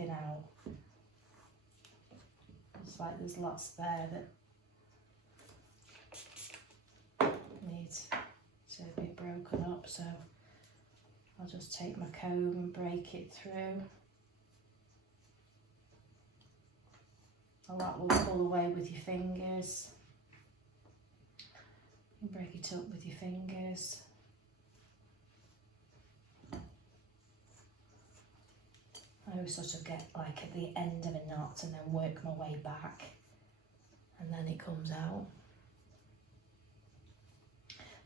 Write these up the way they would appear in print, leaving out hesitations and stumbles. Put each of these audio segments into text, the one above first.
everything out. It's like there's lots there that needs to be broken up, so I'll just take my comb and break it through. A lot will pull away with your fingers. You can break it up with your fingers. I always sort of get like at the end of a knot and then work my way back, and then it comes out.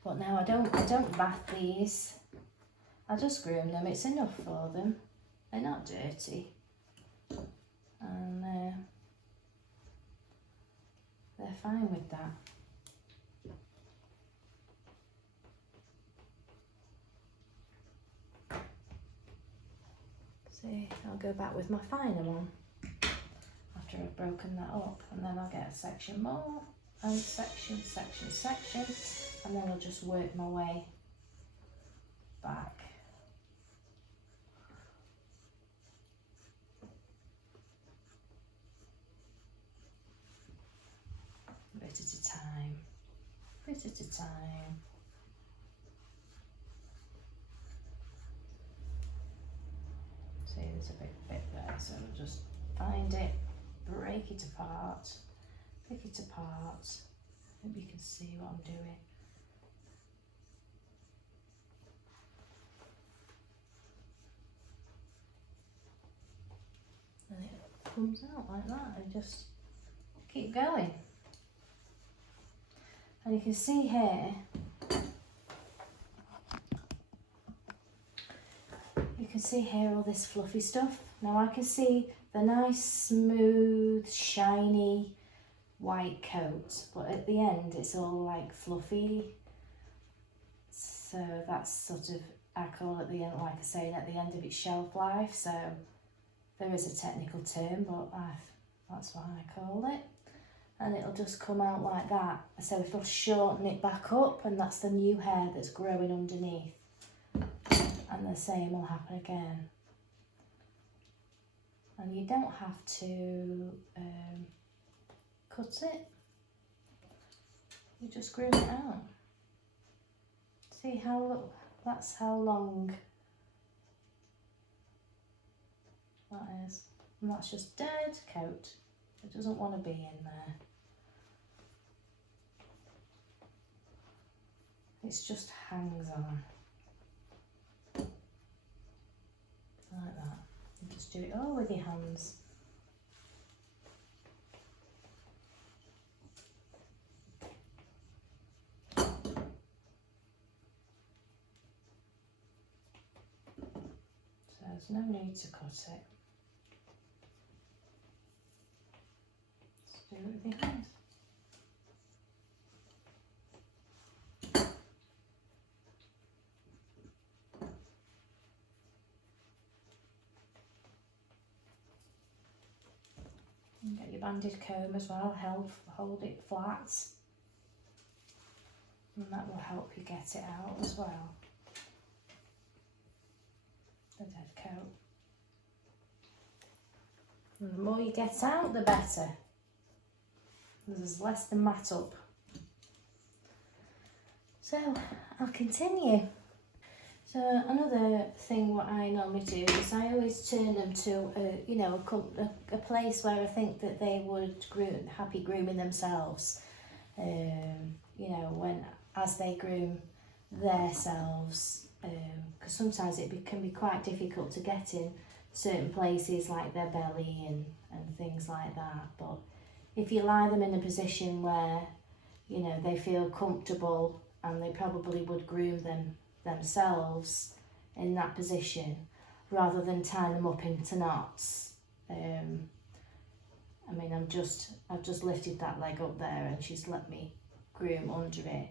But now I don't bath these. I just groom them. It's enough for them. They're not dirty, and they're fine with that. See, I'll go back with my finer one after I've broken that up, and then I'll get a section more, and section, and then I'll just work my way back. A bit at a time, bit at a time. See, there's a bit there, so I'll just find it, break it apart, pick it apart. Hope you can see what I'm doing. And it comes out like that, and just keep going. And you can see here, all this fluffy stuff. Now I can see the nice, smooth, shiny white coat, but at the end it's all like fluffy. So that's sort of, I call it the end, like I say, at the end of its shelf life. So there is a technical term, but that's what I call it. And it'll just come out like that. So it'll shorten it back up, and that's the new hair that's growing underneath. And the same will happen again. And you don't have to cut it. You just groom it out. See how, that's how long that is. And that's just dead coat. It doesn't want to be in there. It just hangs on. Like that. You just do it all with your hands. So there's no need to cut it. Just do it with your hands. And get your banded comb as well, hold it flat, and that will help you get it out as well, the dead coat. And the more you get out, the better. There's less to mat up. So I'll continue. So another thing what I normally do is I always turn them to a place where I think that they would happy grooming themselves. As they groom themselves, because sometimes it can be quite difficult to get in certain places like their belly and things like that. But if you lie them in a position where they feel comfortable, and they probably would groom themselves in that position rather than tying them up into knots. I've just lifted that leg up there, and she's let me groom under it.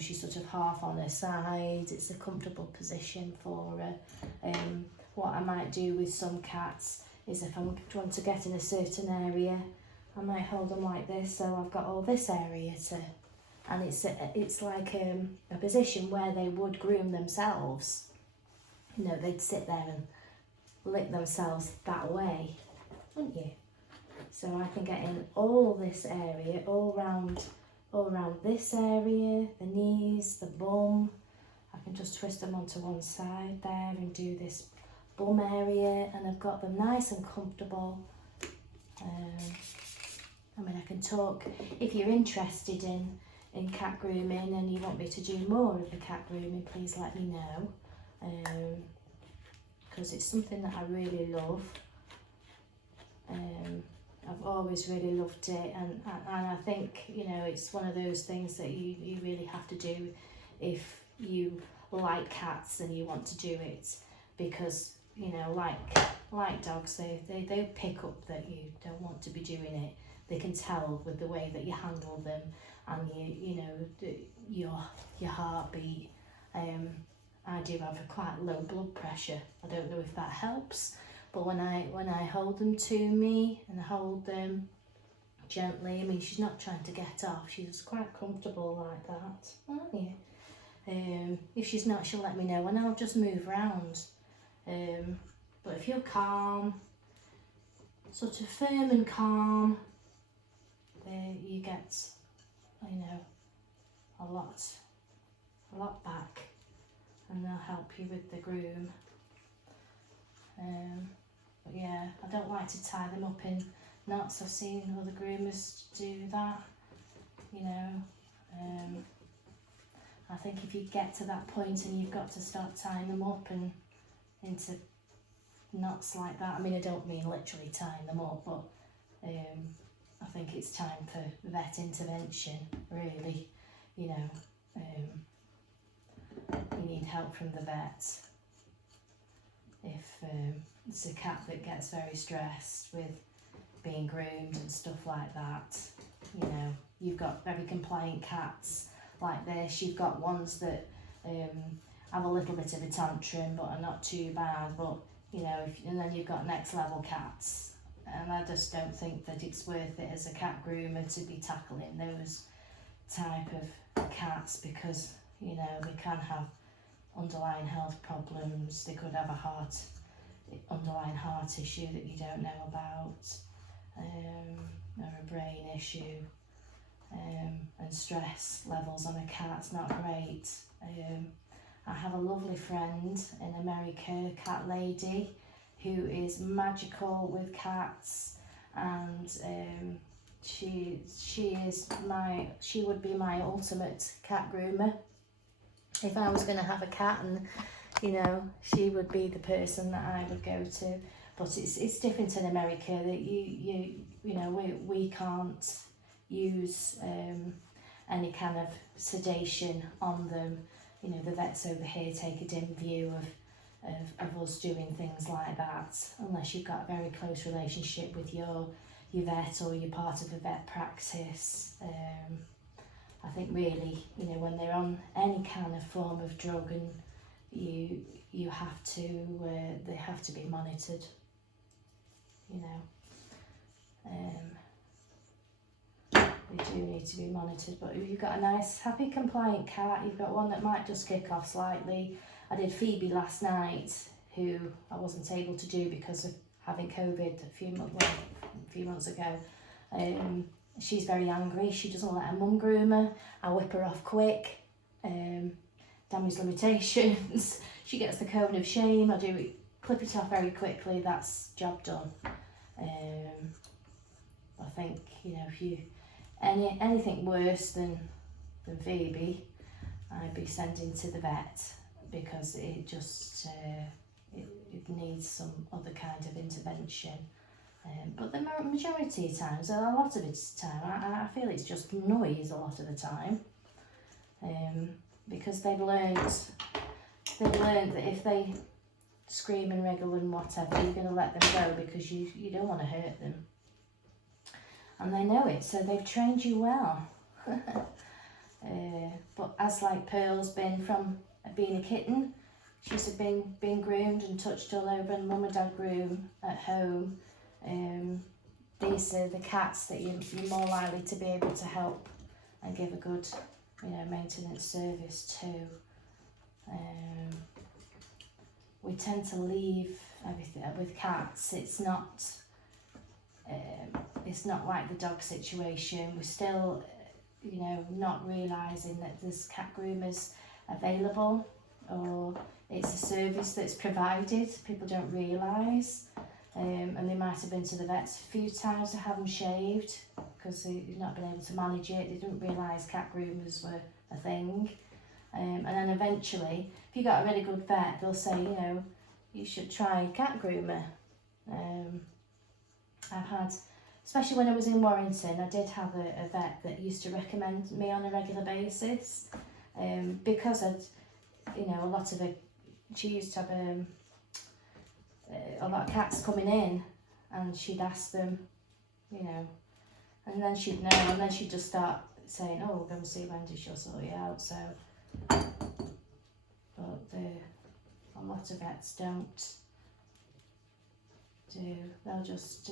She's sort of half on her side. It's a comfortable position for her. What I might do with some cats is if I want to get in a certain area, I might hold them like this, so I've got all this area to. And it's like a position where they would groom themselves. They'd sit there and lick themselves that way, wouldn't you? So I can get in all this area, all around this area, the knees, the bum. I can just twist them onto one side there and do this bum area, and I've got them nice and comfortable. I mean, I can talk, if you're interested in cat grooming and you want me to do more of the cat grooming, please let me know, because it's something that I really love. I've always really loved it, and I think, you know, it's one of those things that you really have to do if you like cats and you want to do it, because, you know, like dogs, they pick up that you don't want to be doing it. They can tell with the way that you handle them, and you know, your heartbeat. I do have a quite low blood pressure. I don't know if that helps, but when I hold them to me and I hold them gently, I mean, she's not trying to get off. She's quite comfortable like that, aren't you? If she's not, she'll let me know and I'll just move around. But if you're calm, sort of firm and calm, you get, you know, a lot back, and they'll help you with the groom. But yeah, I don't like to tie them up in knots. I've seen other groomers do that, you know. I think if you get to that point and you've got to start tying them up and into knots like that, I mean, I don't mean literally tying them up, but I think it's time for vet intervention, really. You know, you need help from the vet if it's a cat that gets very stressed with being groomed and stuff like that. You know, you've got very compliant cats like this. You've got ones that have a little bit of a tantrum but are not too bad. But you know, and then you've got next level cats. And I just don't think that it's worth it as a cat groomer to be tackling those type of cats, because, you know, they can have underlying health problems. They could have underlying heart issue that you don't know about, or a brain issue, and stress levels on a cat's not great. I have a lovely friend in America, a cat lady, who is magical with cats, and she would be my ultimate cat groomer if I was going to have a cat, and you know, she would be the person that I would go to. But it's different in America, that you know, we can't use any kind of sedation on them. You know, the vets over here take a dim view of us doing things like that, unless you've got a very close relationship with your vet, or you're part of a vet practice. I think really, you know, when they're on any kind of form of drug, and you have to, they have to be monitored, you know. They do need to be monitored. But if you've got a nice, happy, compliant cat, you've got one that might just kick off slightly. I did Phoebe last night, who I wasn't able to do because of having COVID a few months ago. She's very angry. She doesn't let her mum groom her. I whip her off quick. Damage limitations. She gets the cone of shame. I do it, clip it off very quickly. That's job done. I think, you know, if you anything worse than Phoebe, I'd be sending to the vet, because it just it needs some other kind of intervention. But the majority of times, a lot of the time, I feel it's just noise a lot of the time, because they've learned that if they scream and wriggle and whatever, you're going to let them go, because you don't want to hurt them. And they know it, so they've trained you well. But as like Pearl's been from being a kitten, she's been groomed and touched all over, and mum and dad groom at home. These are the cats that you're more likely to be able to help and give a good, you know, maintenance service to. We tend to leave everything. With cats, it's not like the dog situation. We're still, you know, not realising that there's cat groomers available, or it's a service that's provided. People don't realise, and they might have been to the vets a few times to have them shaved because they've not been able to manage it. They didn't realise cat groomers were a thing, and then eventually, if you got a really good vet, they'll say, you know, you should try cat groomer. I've had, especially when I was in Warrington, I did have a vet that used to recommend me on a regular basis, because I'd, you know, she used to have a lot of cats coming in, and she'd ask them, you know, and then she'd know, and then she'd just start saying, oh, go and see Wendy, she'll sort you out. So, but a lot of vets don't do, they'll just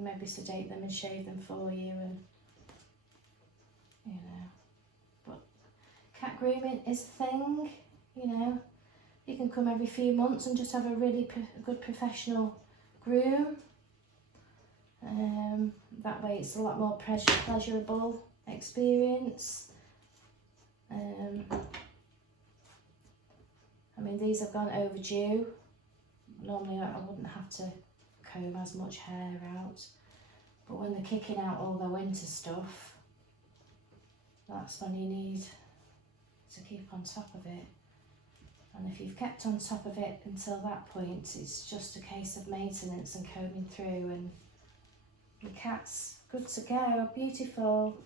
maybe sedate them and shave them for you, and you know. But cat grooming is a thing, you know. You can come every few months and just have a really good professional groom. That way it's a lot more pleasurable experience. I mean, these have gone overdue. Normally I wouldn't have to comb as much hair out, but when they're kicking out all the winter stuff, that's when you need to keep on top of it. And if you've kept on top of it until that point, it's just a case of maintenance and combing through, and your cat's good to go, beautiful.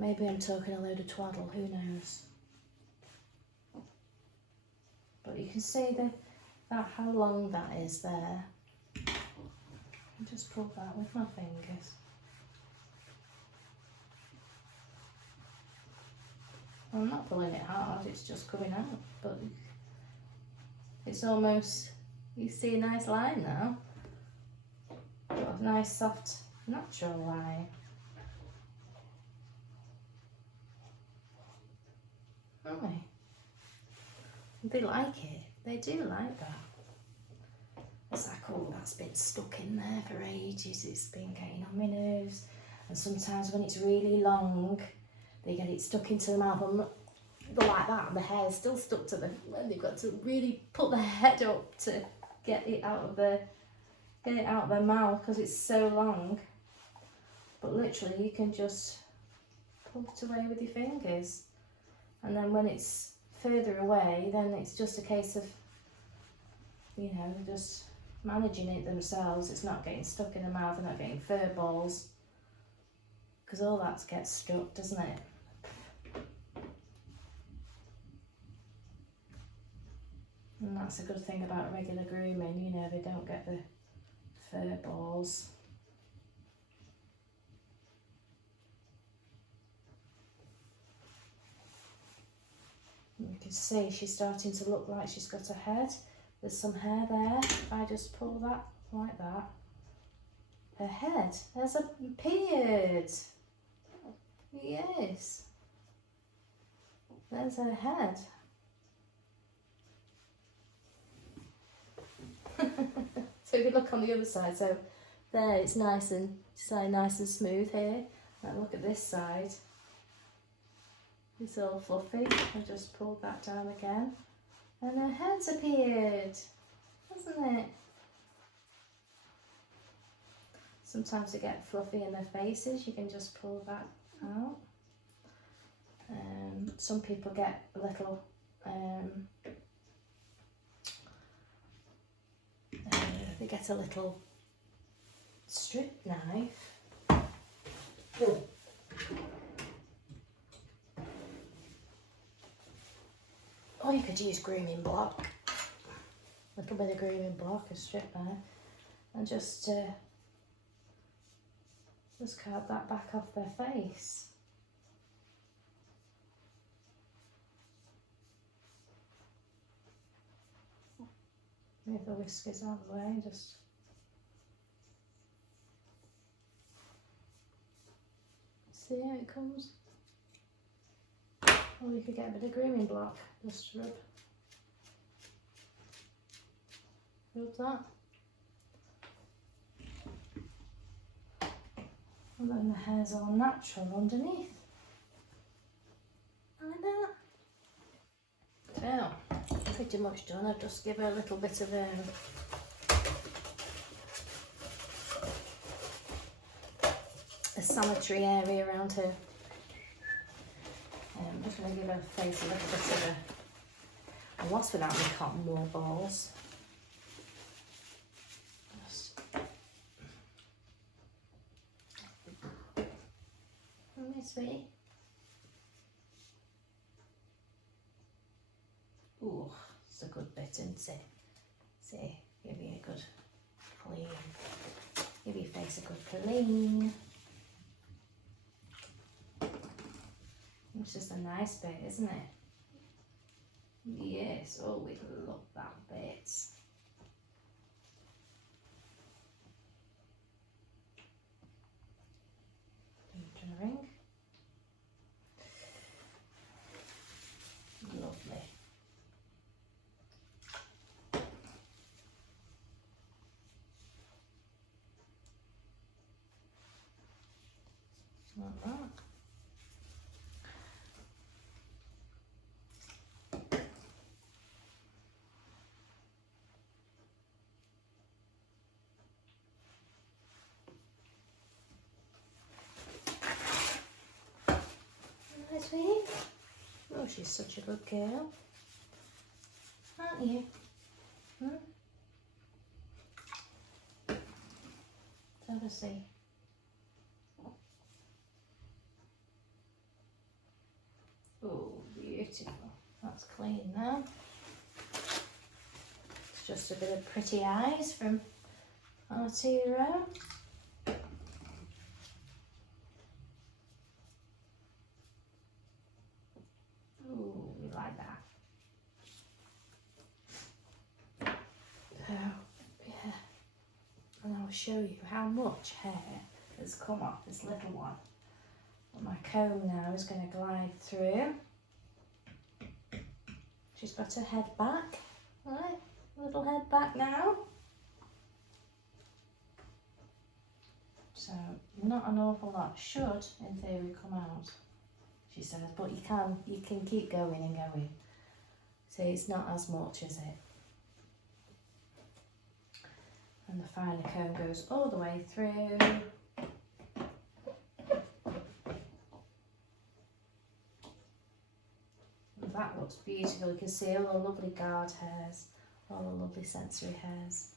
Maybe I'm talking a load of twaddle, who knows. But you can see how long that is there. I just pull that with my fingers. Well, I'm not pulling it hard, it's just coming out, but it's almost, you see a nice line now. Got a nice soft natural line. Don't they? They like it, they do like that. It's like, oh, that's been stuck in there for ages, it's been getting on my nerves. And sometimes when it's really long, they get it stuck into the mouth and go like that, and the hair's still stuck to them, and they've got to really put their head up to get it out of their mouth because it's so long. But literally you can just pull it away with your fingers, and then when it's further away, then it's just a case of, you know, just managing it themselves. It's not getting stuck in the mouth and not getting fur balls, because all that gets stuck, doesn't it? And that's a good thing about regular grooming, you know, they don't get the fur balls. You can see she's starting to look like she's got a head. There's some hair there. If I just pull that like that, her head has appeared. Yes, there's her head. So if you look on the other side, so there it's nice and smooth here. And look at this side. It's all fluffy. I just pulled that down again, and her head's appeared, hasn't it? Sometimes they get fluffy in their faces. You can just pull that out. Some people get a little they get a little strip knife. Or you could use grooming block. A little bit of grooming block, a strip knife, and just carve that back off their face. Move the whiskers out of the way, just see how it comes. Or we could get a bit of grooming block just to rub that. And then the hair's all natural underneath. Like that. So, pretty much done. I'll just give her a little bit of a sanitary area around her. I'm just going to give her face a little bit of a wasp without me cotton wool balls. Come here, sweetie. Ooh, it's a good bit, isn't it? See, give you a good clean. Give your face a good clean. This is a nice bit, isn't it? Yes, oh, we love that bit. Ring. Lovely. Like that. Sweetie. Oh, she's such a good girl, aren't you? Have a see. Oh, beautiful. That's clean now. It's just a bit of pretty eyes from Arturo. Ooh, we like that. So, yeah. And I'll show you how much hair has come off this little one. But my comb now is going to glide through. She's got her head back. Right, little head back now. So, not an awful lot should, in theory, come out, she says, but you can keep going and going. So it's not as much, is it? And the finer comb goes all the way through. And that looks beautiful. You can see all the lovely guard hairs, all the lovely sensory hairs.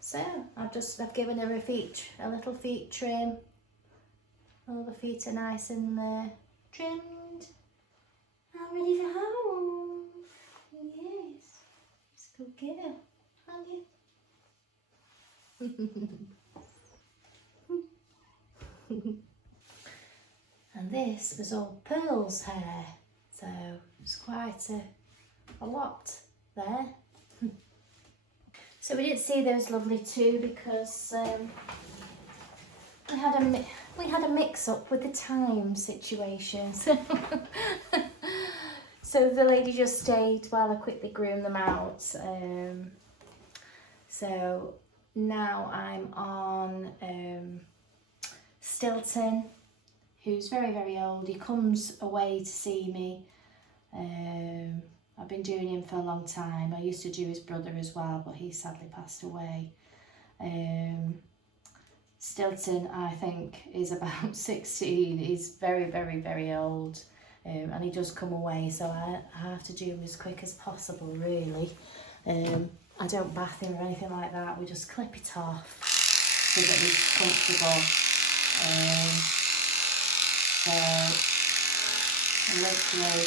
So I've given her a little feet trim. All the feet are nice and trimmed. I'm ready for home. Yes, it's a good girl, aren't you? And this was all Pearl's hair, so it's quite a lot there. So we didn't see those lovely two because we had a mix-up with the time situation. So the lady just stayed while I quickly groomed them out. So now I'm on Stilton, who's very, very old. He comes away to see me. I've been doing him for a long time. I used to do his brother as well, but he sadly passed away. Stilton, I think, is about 16. He's very, very, very old. And he does come away, so I have to do him as quick as possible, really. I don't bath him or anything like that. We just clip it off so that he's comfortable. So, literally,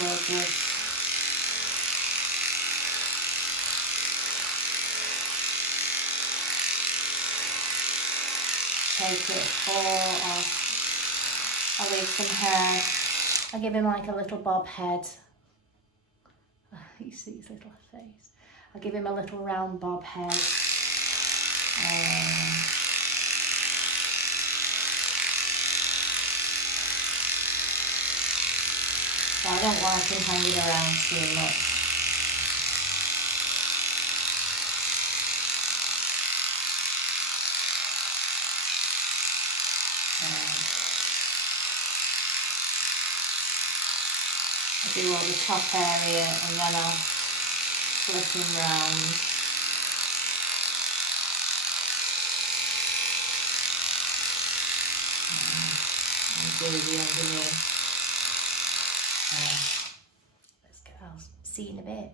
we'll just take it all off. I'll leave some hair. I'll give him like a little bob head. You see his little face. I'll give him a little round bob head. So I don't like him hanging around too much. I do all the top area and then I'll flip him round. And do the underneath. Let's go. I'll see you in a bit.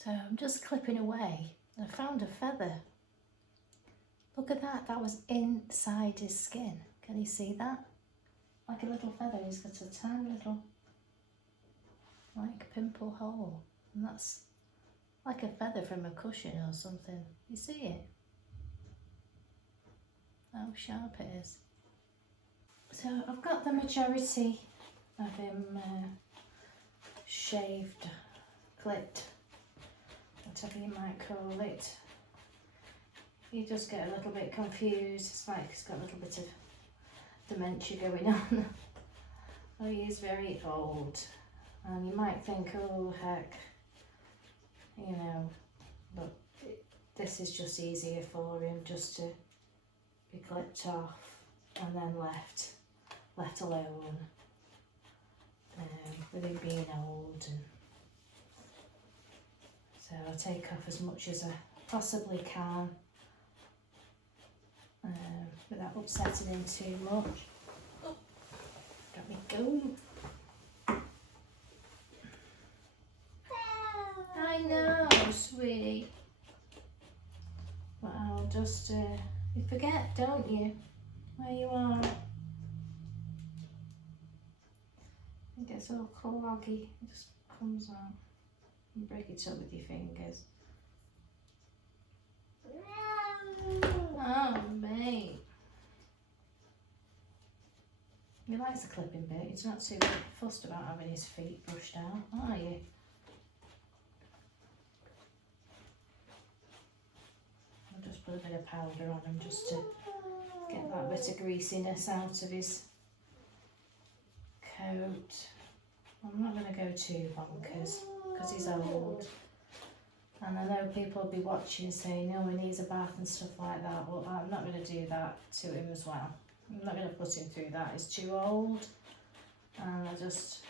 So I'm just clipping away and I found a feather. Look at that, that was inside his skin. Can you see that? Like a little feather, he's got a tiny little, like pimple hole. And that's like a feather from a cushion or something. You see it? How sharp it is. So I've got the majority of him shaved, clipped, whatever you might call it. You just get a little bit confused. It's like he's got a little bit of dementia going on. Well, he is very old, and you might think, oh heck, you know, but this is just easier for him just to be clipped off and then left alone, with him being old. And so I take off as much as I possibly can without upsetting him too much. Oh, got me go. I know, sweetie. But I'll just, you forget, don't you, where you are. It gets all cloggy, it just comes out. You break it up with your fingers. Oh, mate. He likes the clipping bit. He's not too fussed about having his feet brushed out, are you? I'll just put a bit of powder on him just to get that bit of greasiness out of his coat. I'm not going to go too bonkers because he's old. And I know people will be watching saying, oh, he needs a bath and stuff like that. Well, I'm not going to do that to him as well. I'm not going to put him through that. He's too old. And I just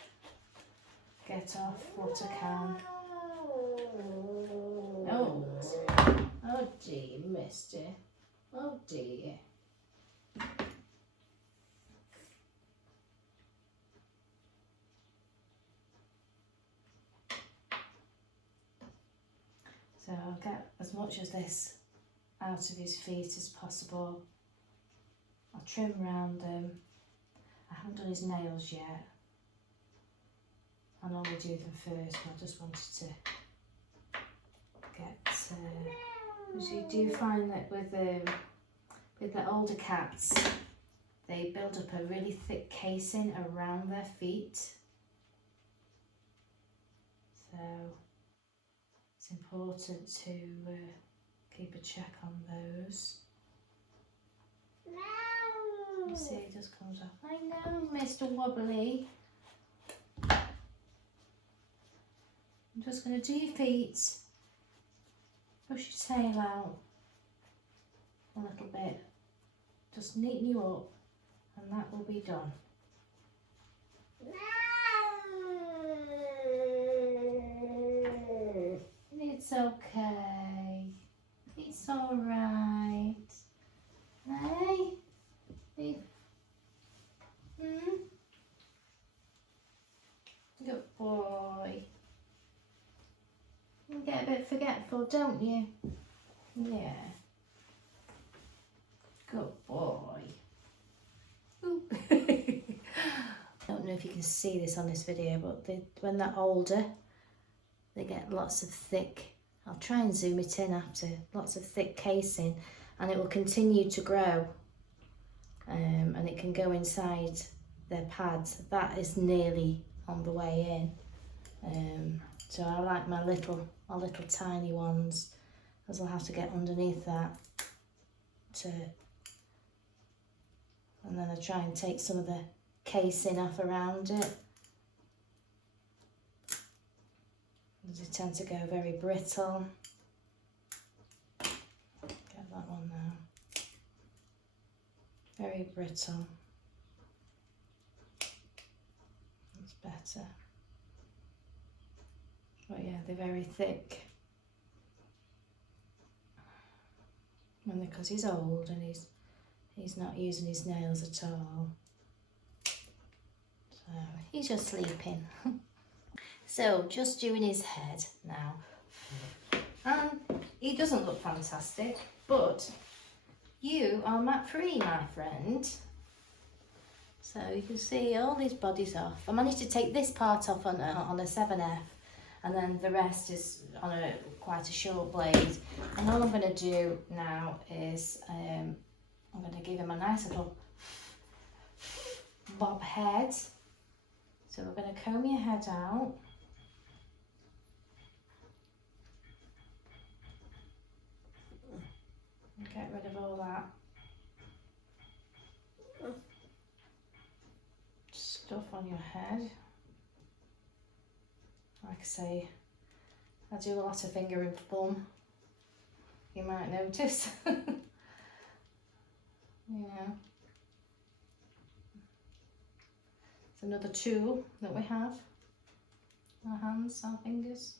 get off what I can. Oh, oh dear, Misty. Oh dear. So I'll get as much of this out of his feet as possible. I'll trim round them. I haven't done his nails yet. I normally do them first, but I just wanted to get. As you do find that with the older cats, they build up a really thick casing around their feet. So it's important to keep a check on those. You see, it just comes off. I know, Mr. Wobbly. I'm just going to do your feet, push your tail out a little bit, just neaten you up, and that will be done. It's okay. It's alright. Hey? Good boy. You get a bit forgetful, don't you? Yeah. Good boy. I don't know if you can see this on this video, but when they're older, they get lots of thick, I'll try and zoom it in after, lots of thick casing, and it will continue to grow, and it can go inside their pads. That is nearly on the way in. So I like my little tiny ones, as I'll have to get underneath that and then I try and take some of the casing off around it, because they tend to go very brittle. Get that one now. Very brittle. That's better. But yeah, they're very thick. And because he's old and he's not using his nails at all. So he's just sleeping. So just doing his head now. And he doesn't look fantastic, but you are mat free, my friend. So you can see all his body's off. I managed to take this part off on a 7F, and then the rest is on quite a short blade. And all I'm going to do now is I'm going to give him a nice little bob head. So we're going to comb your head out. And get rid of all that stuff on your head. Like I say, I do a lot of finger and thumb. You might notice. Yeah. It's another tool that we have. Our hands, our fingers.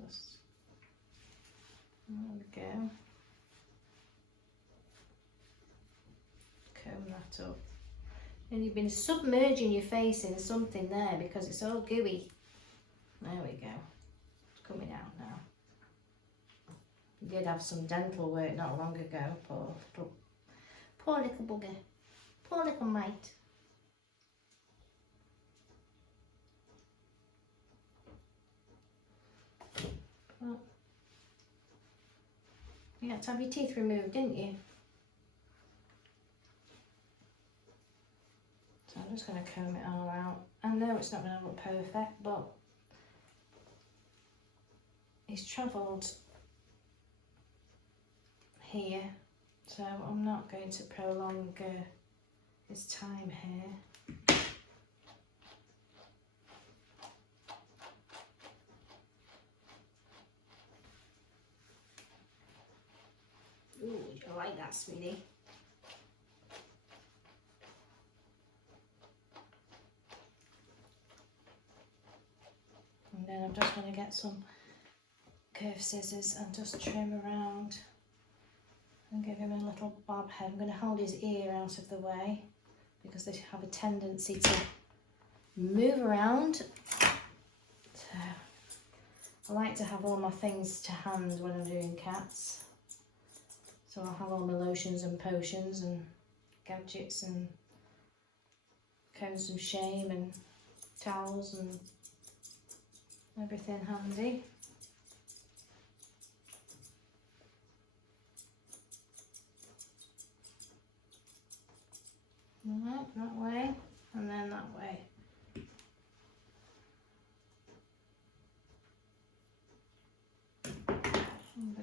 Just there we go. Comb that up. And you've been submerging your face in something there because it's all gooey. There we go. It's coming out now. He did have some dental work not long ago. Poor little bugger. Poor little mate. Well, you had to have your teeth removed, didn't you? So I'm just going to comb it all out. I know it's not going to look perfect, but he's travelled here, so I'm not going to prolong his time here. like that, sweetie. And then I'm just going to get some curved scissors and just trim around and give him a little bob head. I'm going to hold his ear out of the way because they have a tendency to move around. So I like to have all my things to hand when I'm doing cats. So I'll have all my lotions and potions and gadgets and cones of shame and towels and everything handy. Right, that way and then that way. And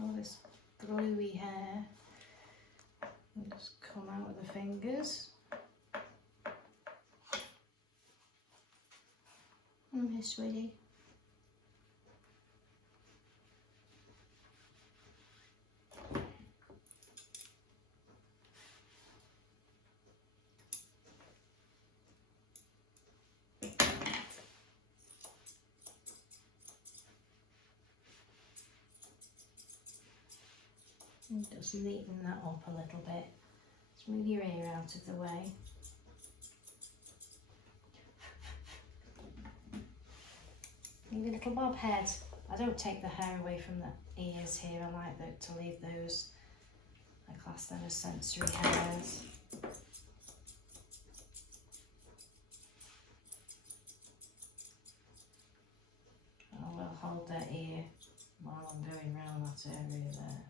all this gluey hair and just come out with the fingers. Okay, sweetie. And just neaten that up a little bit. Just move your ear out of the way. Leave a little bob head. I don't take the hair away from the ears here. I like to leave those. I class them as sensory hairs. I will hold their ear while I'm going round that area there.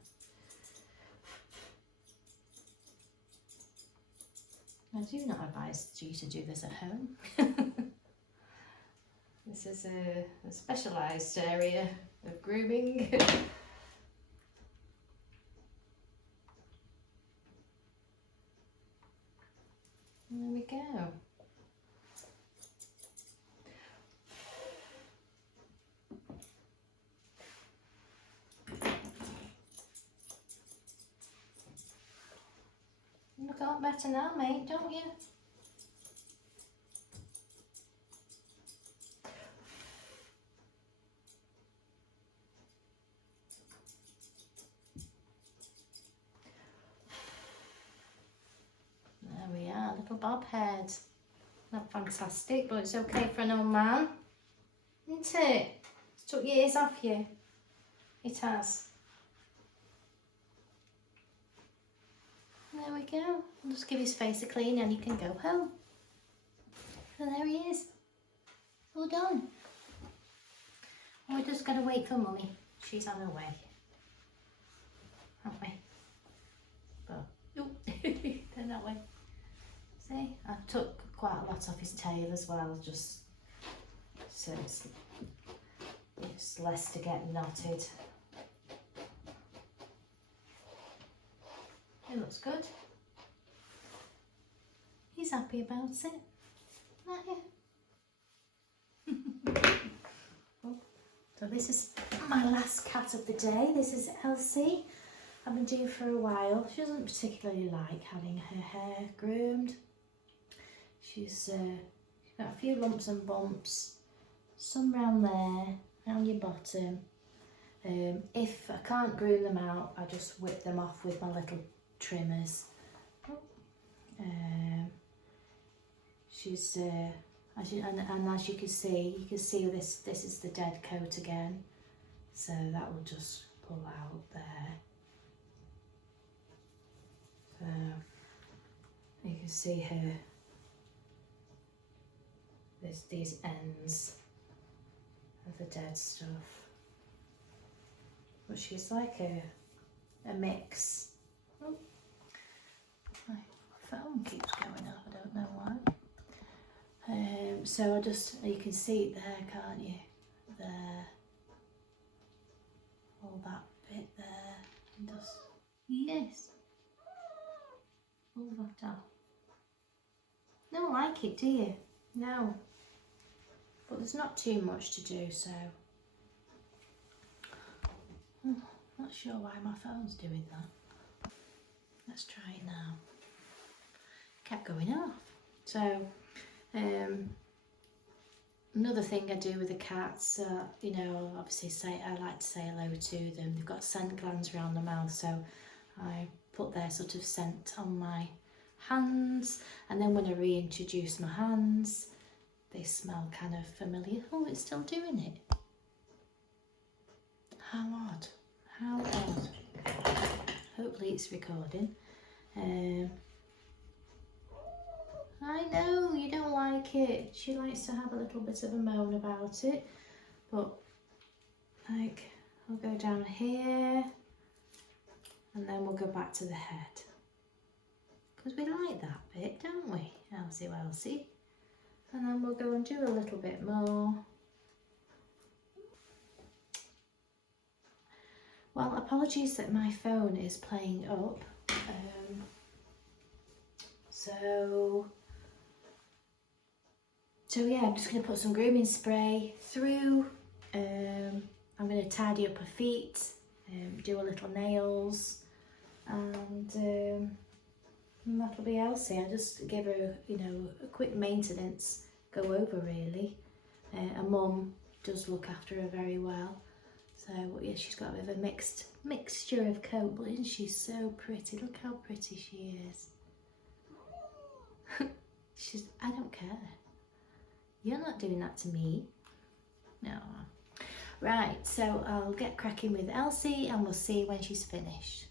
I do not advise you to do this at home. This is a specialised area of grooming. There we go. You look a lot better now, mate, don't you? There we are, little bob head. Not fantastic, but it's okay for an old man, isn't it? It's took years off you. It has. There we go. I'll just give his face a clean and he can go home. So there he is. All done. And we're just going to wait for Mummy. She's on her way. Aren't we? But, turn that way. See, I took quite a lot off his tail as well, just so it's less to get knotted. It looks good. He's happy about it, aren't you? So this is my last cat of the day. This is Elsie. I've been doing for a while. She doesn't particularly like having her hair groomed. She's got a few lumps and bumps, some round there, round your bottom. If I can't groom them out, I just whip them off with my little trimmers. She's as you can see this is the dead coat again, so that will just pull out there. So you can see her. There's these ends of the dead stuff, but she's like a mix. Oh, my phone keeps going up, I don't know why. So you can see it there, can't you? There, all that bit there, and just, yes, all that off. Don't like it, do you? No. But there's not too much to do, so not sure why my phone's doing that. Let's try it now. Kept going off. So another thing I do with the cats, you know, obviously I like to say hello to them. They've got scent glands around the mouth, so I put their sort of scent on my hands, and then when I reintroduce my hands, they smell kind of familiar. Oh, it's still doing it. How odd. How odd. Hopefully it's recording. I know you don't like it. She likes to have a little bit of a moan about it, but like I'll go down here and then we'll go back to the head, because we like that bit, don't we, Elsie? And then we'll go and do a little bit more. Well, apologies that my phone is playing up. So yeah, I'm just going to put some grooming spray through. I'm going to tidy up her feet, do a little nails, and that'll be Elsie. I just give her, you know, a quick maintenance go over really. Her mum does look after her very well. So yeah, she's got a bit of a mixture of coat, but isn't she so pretty? Look how pretty she is. I don't care. You're not doing that to me. No. Right, so I'll get cracking with Elsie and we'll see when she's finished.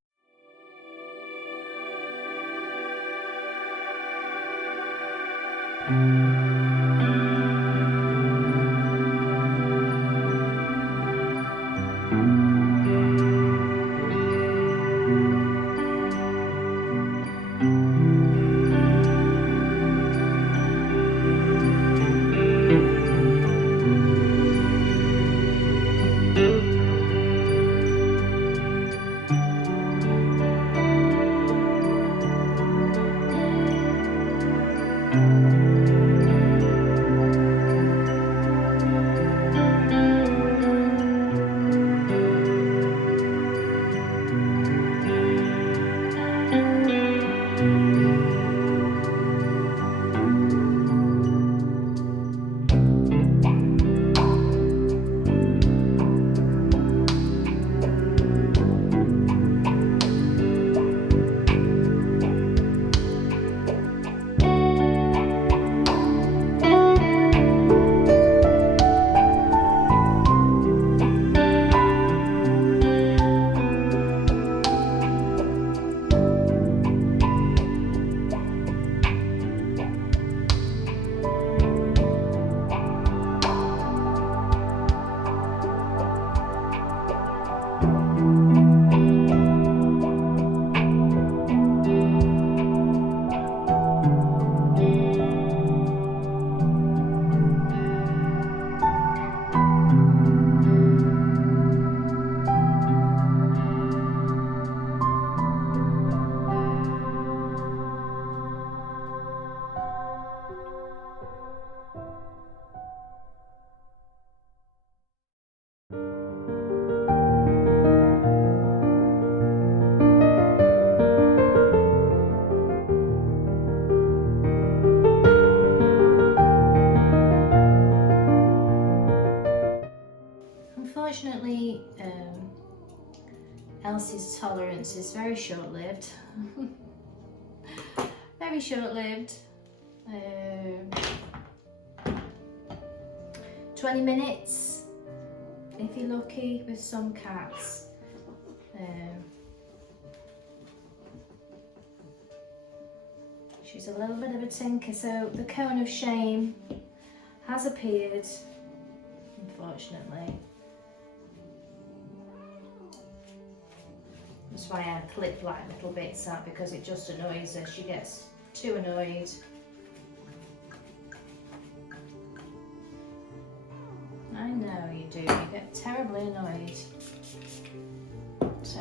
Unfortunately, Elsie's tolerance is very short-lived. Very short-lived. 20 minutes, if you're lucky with some cats. She's a little bit of a tinker, so the cone of shame has appeared, unfortunately. That's why I clip like little bits out, because it just annoys her. She gets too annoyed. I know you do, you get terribly annoyed. So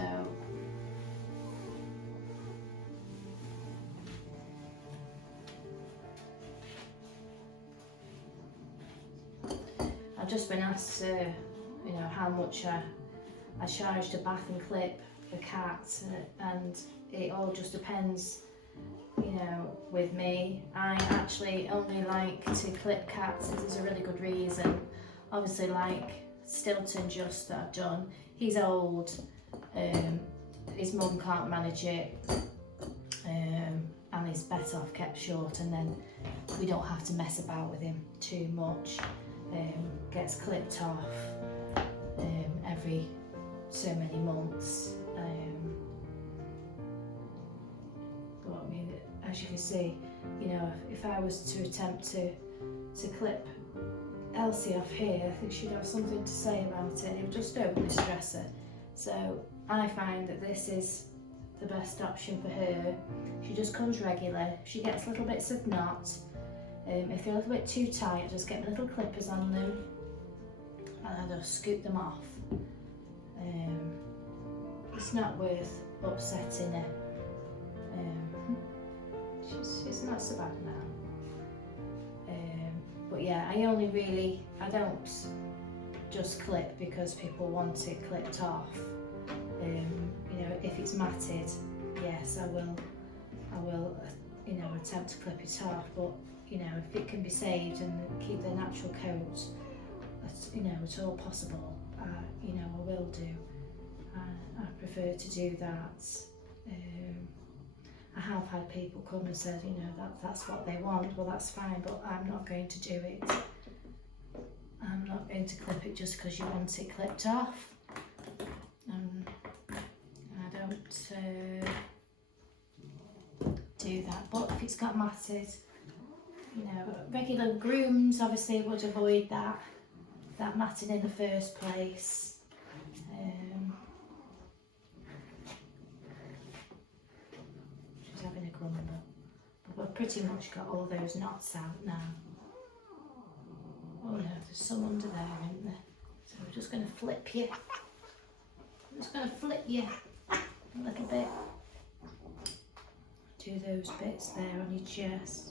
I've just been asked, you know, how much I charged a bath and clip the cat, and it all just depends, you know, with me. I actually only like to clip cats if there's a really good reason. Obviously, like Stilton just that I've done, he's old, his mum can't manage it, and he's better off kept short, and then we don't have to mess about with him too much. Gets clipped off every so many months. But I mean, as you can see, you know, if I was to attempt to clip Elsie off here, I think she'd have something to say about it, and it would just open this dresser. So I find that this is the best option for her. She just comes regular, she gets little bits of knot. If they're a little bit too tight, just get my little clippers on them and I just scoop them off. It's not worth upsetting her. She's not so bad now. But yeah, I don't just clip because people want it clipped off. You know, if it's matted, yes, I will, you know, attempt to clip it off. But you know, if it can be saved and keep the natural coat, you know, at all possible, you know, I will do. I prefer to do that. I have had people come and said, you know, that's what they want. Well, that's fine, but I'm not going to do it. I'm not going to clip it just because you want it clipped off. I don't do that. But if it's got matted, you know, regular grooms obviously would avoid that matting in the first place. She's having a grumble, but we've pretty much got all those knots out now. Oh no, there's some under there, isn't there? So we're just going to flip you. I'm just going to flip you a little bit. Do those bits there on your chest.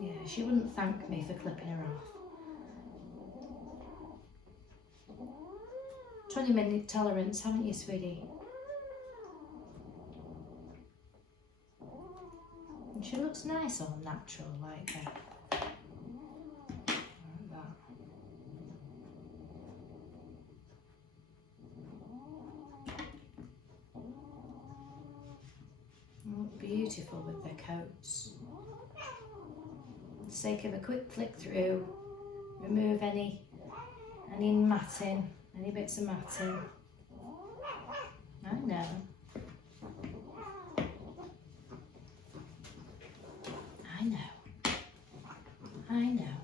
Yeah, she wouldn't thank me for clipping her off. 20-minute tolerance, haven't you, sweetie? And she looks nice, all natural like that. Like that. Look beautiful with their coats. For the sake of a quick flick through, remove any matting, any bits of matting. I know. I know. I know.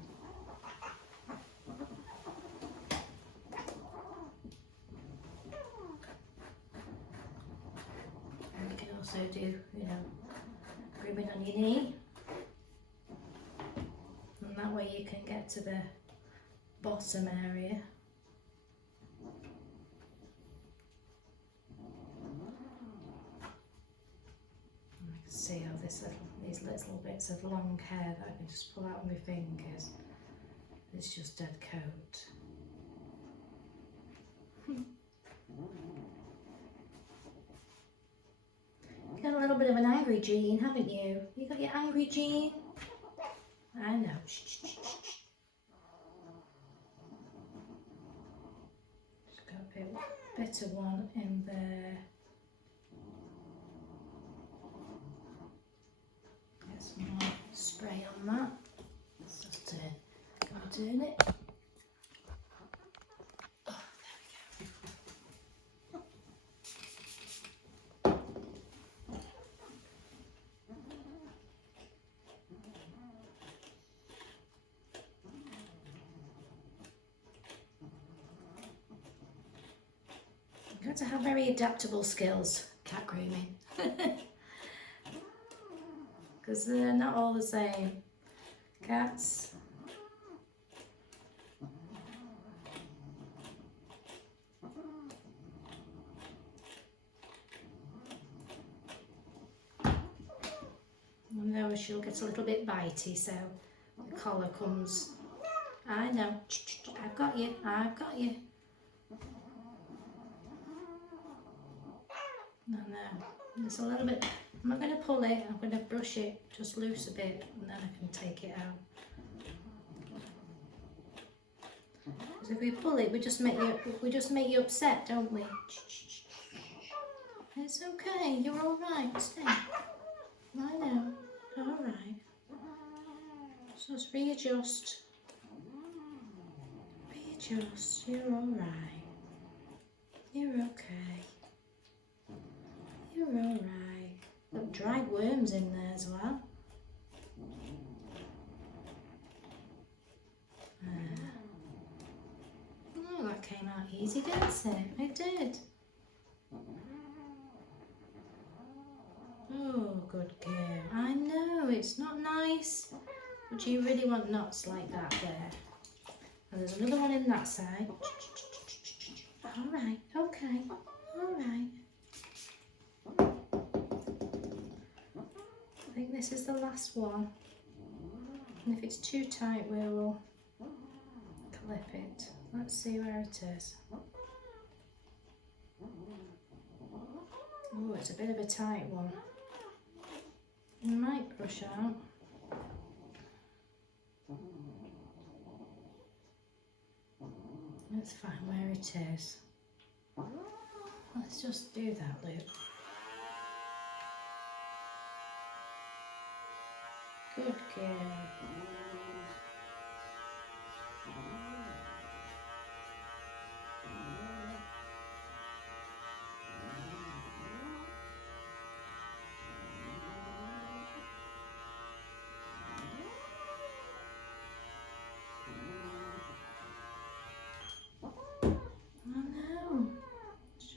And you can also do, you know, grooming on your knee. And that way you can get to the bottom area. And I can see how these little bits of long hair that I can just pull out with my fingers. It's just dead coat. You got a little bit of an angry gene, haven't you? You got your angry gene? I know. Shh, shh, shh, shh. Just got a bit of one in there. Get some more spray on that. Let's just turn it. Oh, there we go. You've got to have very adaptable skills, cat grooming. Because they're not all the same. Cats. I know she'll get a little bit bitey, so collar comes. I know. I've got you. I've got you. No. It's a little bit. I'm not going to pull it. I'm going to brush it just loose a bit, and then I can take it out. Because if we pull it, we just make you upset, don't we? It's okay. You're all right. Stay. I know. All right. Just readjust. Readjust. You're all right. You're okay. You're all right. Got dried worms in there as well. Oh, that came out easy, didn't it? It did. Oh, good girl. I know, it's not nice. But you really want knots like that there. And there's another one in that side. All right, okay. All right. I think this is the last one. And if it's too tight, we will clip it. Let's see where it is. Oh, it's a bit of a tight one. It might brush out. Let's find where it is. Let's just do that, Luke. Good girl.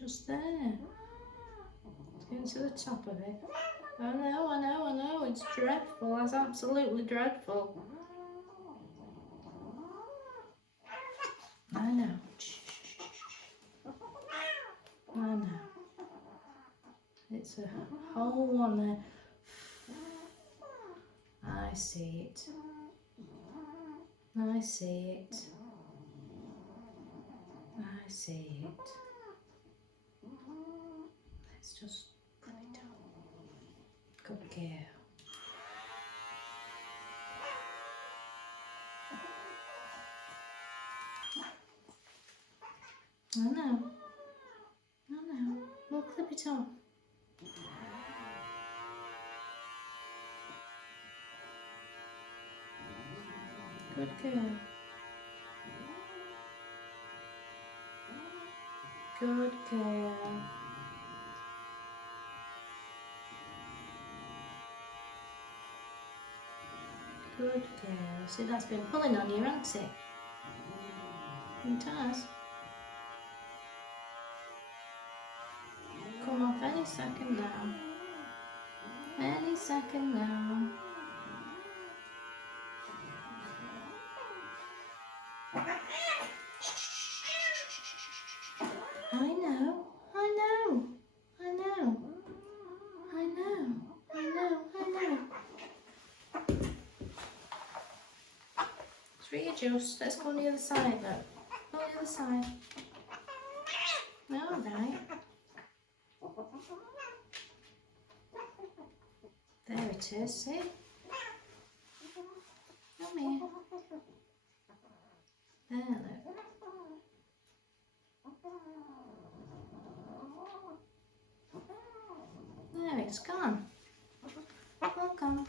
Just there. Let's get to the top of it. I know, it's dreadful. That's absolutely dreadful. I know. I know. It's a whole one there. I see it. I see it. I see it. Let's just put it down. Good girl. I know. We'll clip it off. Good girl. Good girl. Good girl. See, that's been pulling on you, hasn't it? It has. Come off any second now. Any second now. Readjust. Let's go on the other side, look. Go on the other side. All right. There it is, see? Come here. There, look. There, it's gone. All gone.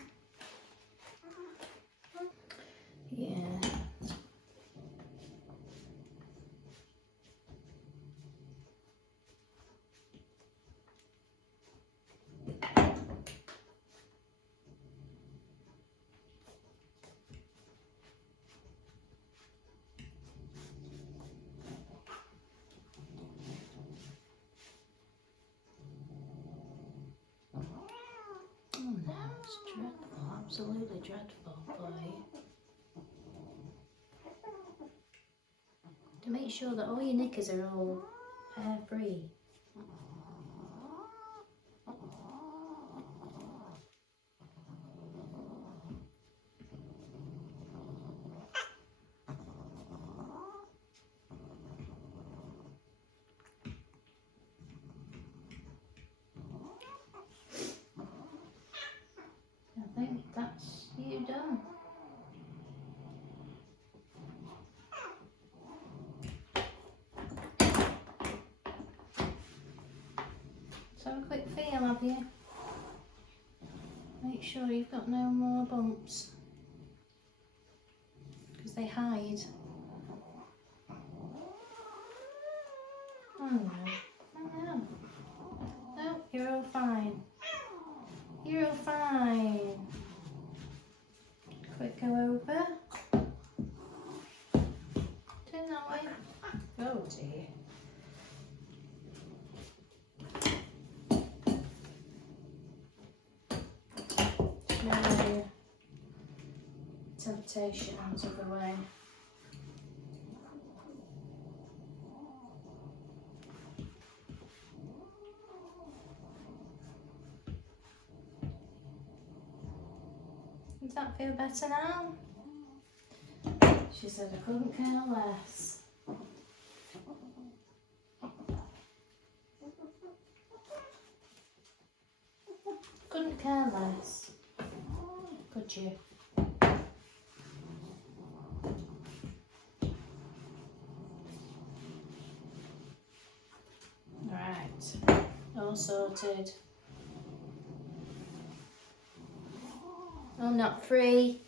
Yeah. It's dreadful, absolutely dreadful for you. To make sure that all your knickers are all hair free. have a quick feel, have you? Make sure you've got no more bumps, because they hide. Oh no, oh no. No, you're all fine. You're all fine. Quick go over. Turn that way. Oh dear. No temptation out of the way. Does that feel better now? She said I couldn't care less. Couldn't care less. Could you? Right. All sorted. I'm not free.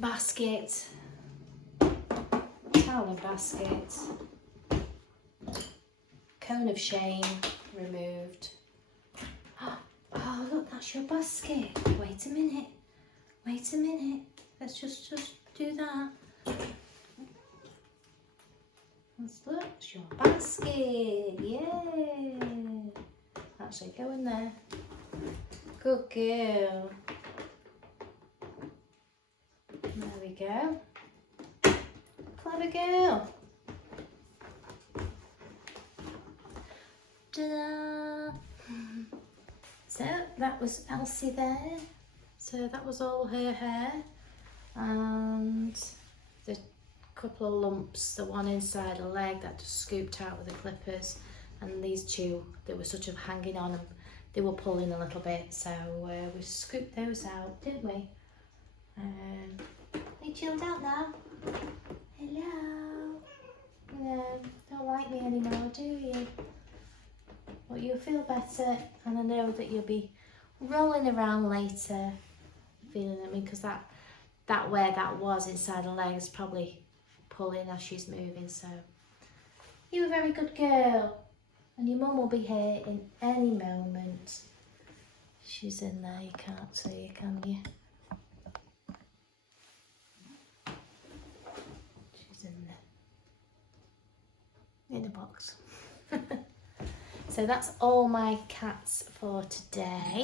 Basket. Towel and basket. Cone of shame removed. Oh look, that's your basket. Wait a minute. Wait a minute. Let's just do that. Let's look. It's your basket. Yay. Actually, go in there. Good girl. There we go. Clever girl. Ta-da! So that was Elsie there. So that was all her hair, and the couple of lumps, the one inside the leg that just scooped out with the clippers, and these two, they were sort of hanging on and they were pulling a little bit, so we scooped those out, didn't we? You chilled out now? Hello? No, don't like me anymore, do you? But you'll feel better, and I know that you'll be rolling around later, feeling at me, because that where that was inside the leg is probably pulling as she's moving. So you're a very good girl, and your mum will be here in any moment. She's in there, you can't see her, can you? She's in the box. So that's all my cats for today.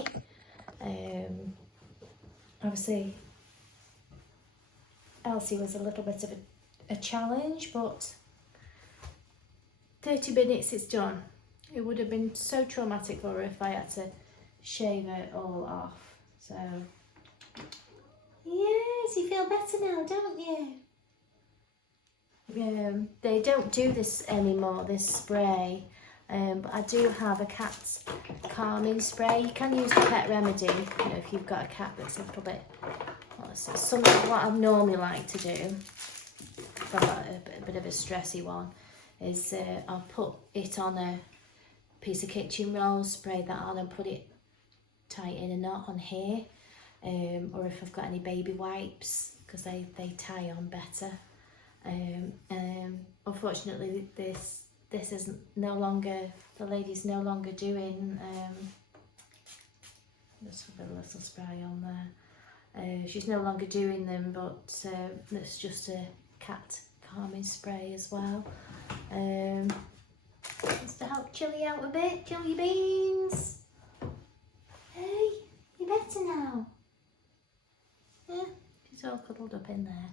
Obviously Elsie was a little bit of a challenge, but 30 minutes it's done. It would have been so traumatic for her if I had to shave it all off. So yes, you feel better now, don't you? They don't do this anymore, this spray. But I do have a cat calming spray. You can use the Pet Remedy, you know, if you've got a cat that's a little bit, what I normally like to do, if I've got a bit of a stressy one, is I'll put it on a piece of kitchen roll, spray that on and put it tight in a knot on here, or if I've got any baby wipes, because they tie on better. Unfortunately this is no longer, the lady's no longer doing, let's have a little spray on there. She's no longer doing them, but it's just a cat calming spray as well. Just to help chill you out a bit, Jelly Beans. Hey, you better now? Yeah, she's all cuddled up in there.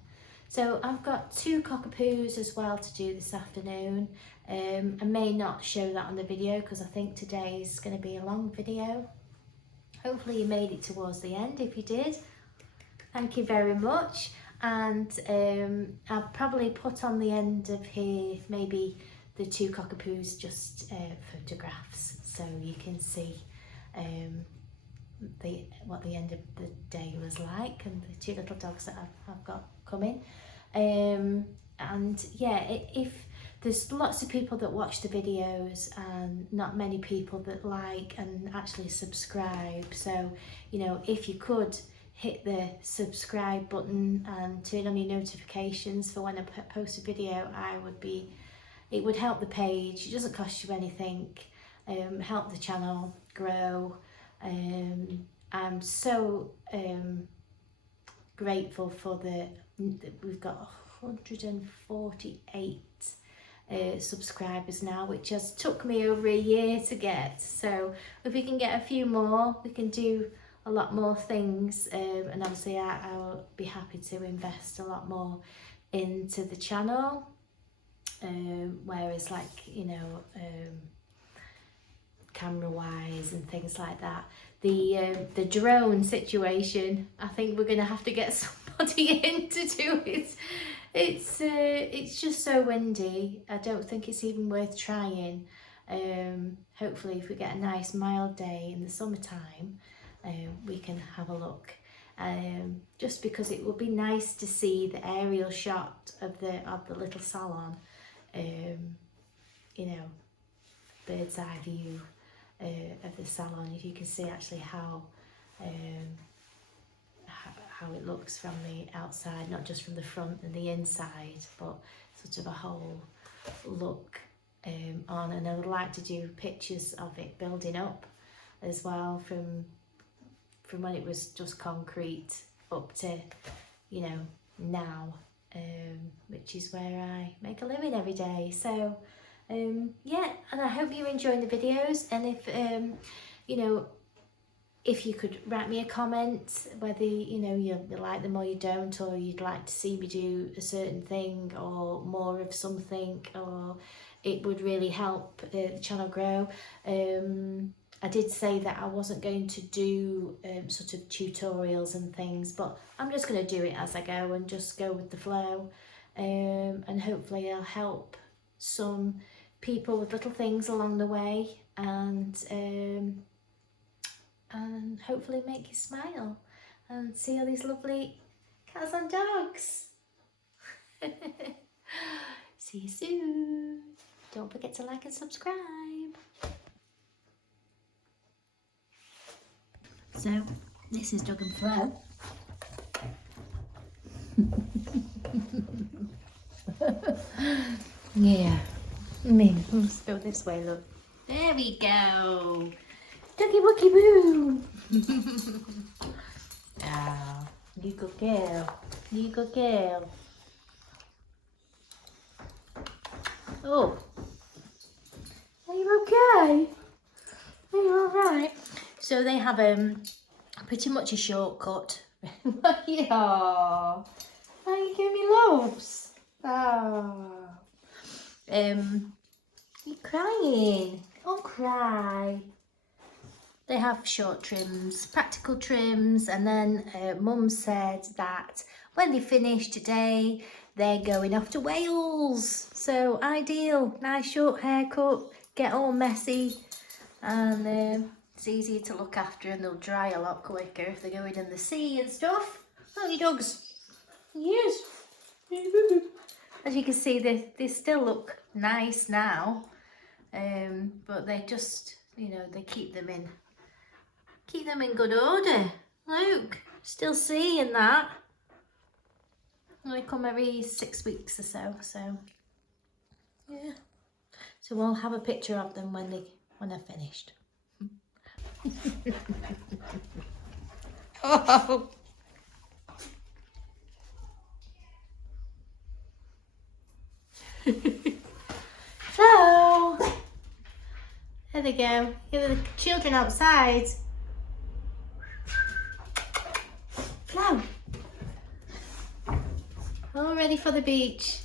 So I've got 2 cockapoos as well to do this afternoon. I may not show that on the video because I think today's going to be a long video. Hopefully you made it towards the end. If you did, thank you very much. And I'll probably put on the end of here maybe the 2 cockapoos, just photographs, so you can see what the end of the day was like, and the 2 little dogs that I've got coming. And yeah, if there's lots of people that watch the videos and not many people that like and actually subscribe. So, you know, if you could hit the subscribe button and turn on your notifications for when I post a video, it would help the page. It doesn't cost you anything. Help the channel grow. I'm so grateful for we've got 148 subscribers now, which has took me over a year to get. So if we can get a few more, we can do a lot more things, and obviously I will be happy to invest a lot more into the channel, whereas, like, you know, camera wise and things like that. The drone situation, I think we're gonna have to get somebody in to do it. It's just so windy. I don't think it's even worth trying. Hopefully if we get a nice mild day in the summertime, we can have a look, just because it would be nice to see the aerial shot of the little salon, you know, bird's eye view of the salon. If you can see actually how it looks from the outside, not just from the front and the inside, but sort of a whole look on. And I would like to do pictures of it building up as well, from when it was just concrete up to, you know, now, which is where I make a living every day. So yeah, and I hope you're enjoying the videos. And if you know, if you could write me a comment whether, you know, you like them or you don't, or you'd like to see me do a certain thing or more of something, or it would really help the channel grow. I did say that I wasn't going to do sort of tutorials and things, but I'm just going to do it as I go and just go with the flow, and hopefully I'll help some people with little things along the way, and hopefully make you smile and see all these lovely cats and dogs. See you soon. Don't forget to like and subscribe. So this is Doug and Flo. Yeah. Let's go this way, look. There we go. Ducky Wookie Boo. Ah, you good girl. You good girl. Oh. Are you okay? Are you alright? So they have pretty much a shortcut. Yeah. Are you giving me loves? Oh. You're crying. Don't cry. They have short trims, practical trims, and then Mum said that when they finish today, they're going off to Wales. So ideal, nice short haircut, get all messy, and it's easier to look after, and they'll dry a lot quicker if they're going in the sea and stuff. Oh, you dogs. Yes. As you can see, they still look nice now, but they just, you know, they keep them in good order. Look, still seeing that. They come every 6 weeks or so. So yeah. So we'll have a picture of them when they're finished. Oh. Flo! There they go. Here are the children outside. Flo! All ready for the beach.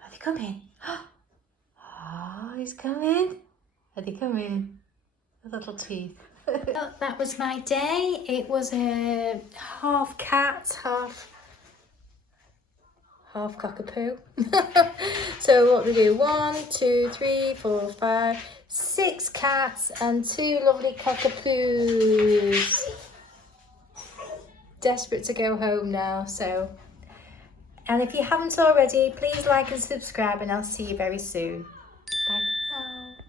Are they coming? Oh, he's coming. Are they coming? The little teeth. Well, that was my day. It was a half cat, half cockapoo. So what do we do? 1, 2, 3, 4, 5, 6 cats and 2 lovely cockapoos. Desperate to go home now, so. And if you haven't already, please like and subscribe, and I'll see you very soon.